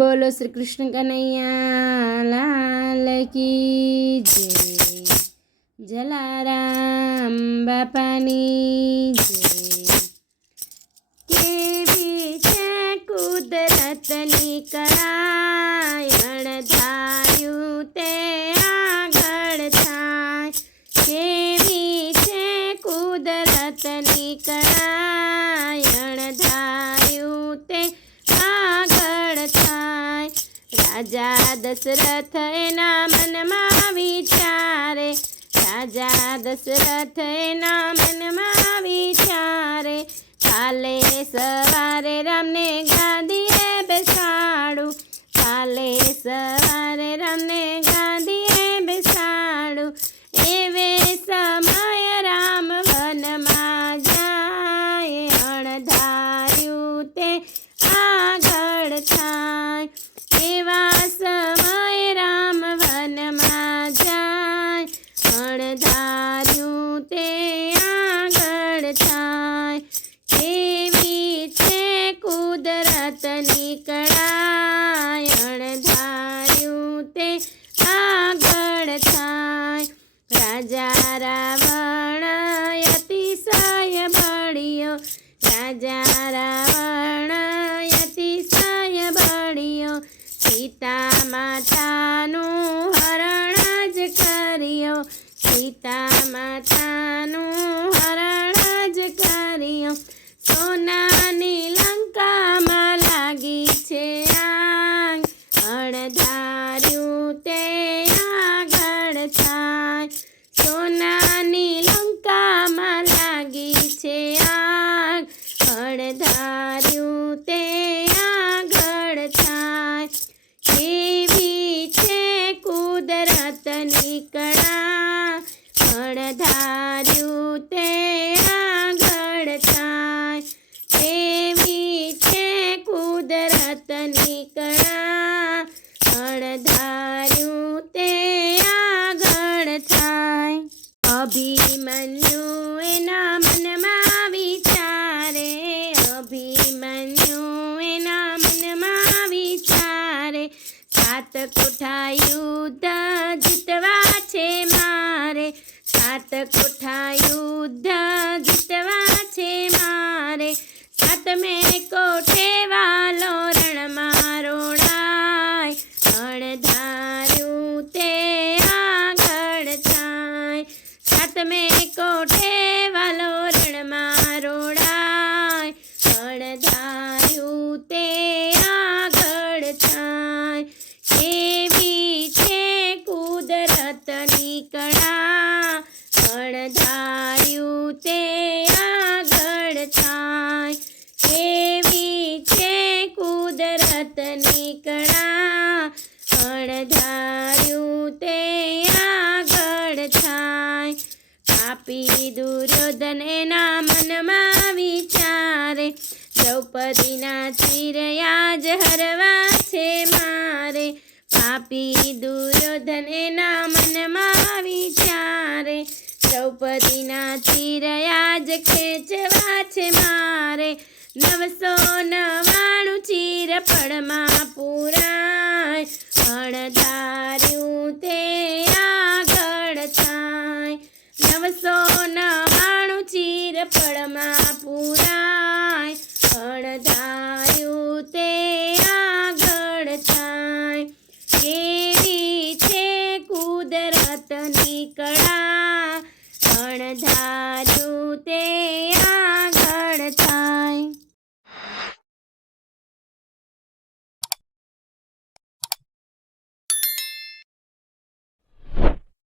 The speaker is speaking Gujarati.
બોલો શ્રી કૃષ્ણ કનૈયા લાલ કી જય, જલારામ બાપાની જય। કેવી છે કુદરતની કળા, અણધાર્યું તે આગળ થાય। કેવી છે કુદરતની કળા, અણધાર્યું તે આગળ થાય। રાજા દશરથ એના મનમાં વિચારે, રાજા દશરથ એના મનમાં વિચારે, કાલે સવારે રામને ગાદીએ બેસાડું, કાલે સવારે રામને ગાદીએ બેસાડું। એવે સમય રામ વનમાં જાય, અણધાર્યું તે આગળ થાય। એવા સમય રામ વનમાં જાય, અણધાર્યું તે આગળ થાય। કેવી છે કુદરતની કળા, અણધાર્યું તે આગળ થાય। રાજા રાવણ અતિશય બળ્યો, રાજા રાવણ અતિશય બળ્યો, સીતા માતાનું હરણ જ કર્યો, સીતા માતાનું હરણ જ કર્યો। સોનાની લંકામાં લાગી છે આગ, અણધાર્યું તે આગળ થાય। સોનાની લંકામાં લાગી છે આગ, અણધાર્યું તે આગળ થાય। કેવી છે કુદરતની કળા, અણધાર્યું તે આગળ થાય। કેવી છે કુદરતની કળા, અણધાર્યું તે આગળ થાય। અભિમન્યુ એના મનમાં વિચારે, અભિમન્યુ એના મનમાં વિચારે, સાત કોઠા યુદ્ધ જીતવા છે મારે, સાત કોઠા યુદ્ધ જીતવા છે મારે। સાતમે કોઠે વાલો રણમાં રોડાય, અણધાર્યું તે આગળ થાય। સાતમે કોઠે વાલો રણમાં રોડાય, અણધાર્યું તે આગળ થાય। કેવી છે કુદરતની કળા, અણધાર્યું તે આગળ થાય। કેવી છે કુદરતની કળા, અણધાર્યું તે આગળ થાય। પાપી દુર્યોધન એના મનમાં વિચારે, દ્રૌપદીના ચિરયાજ હરવા છે મારે, પાપી દુર્યોધન એના મનમાં વિચારે, દ્રૌપદીના ચિરયાજ ખેંચવા છે મારે। 999 ચીર પળમાં પૂરાય, અણધાર્યું તે આગળ થાય। 999 ચીર પળમાં પૂરાય, અણધાર્યું તે આગળ થાય। કેવી છે કુદરતની કળા, અણધાર્યું તે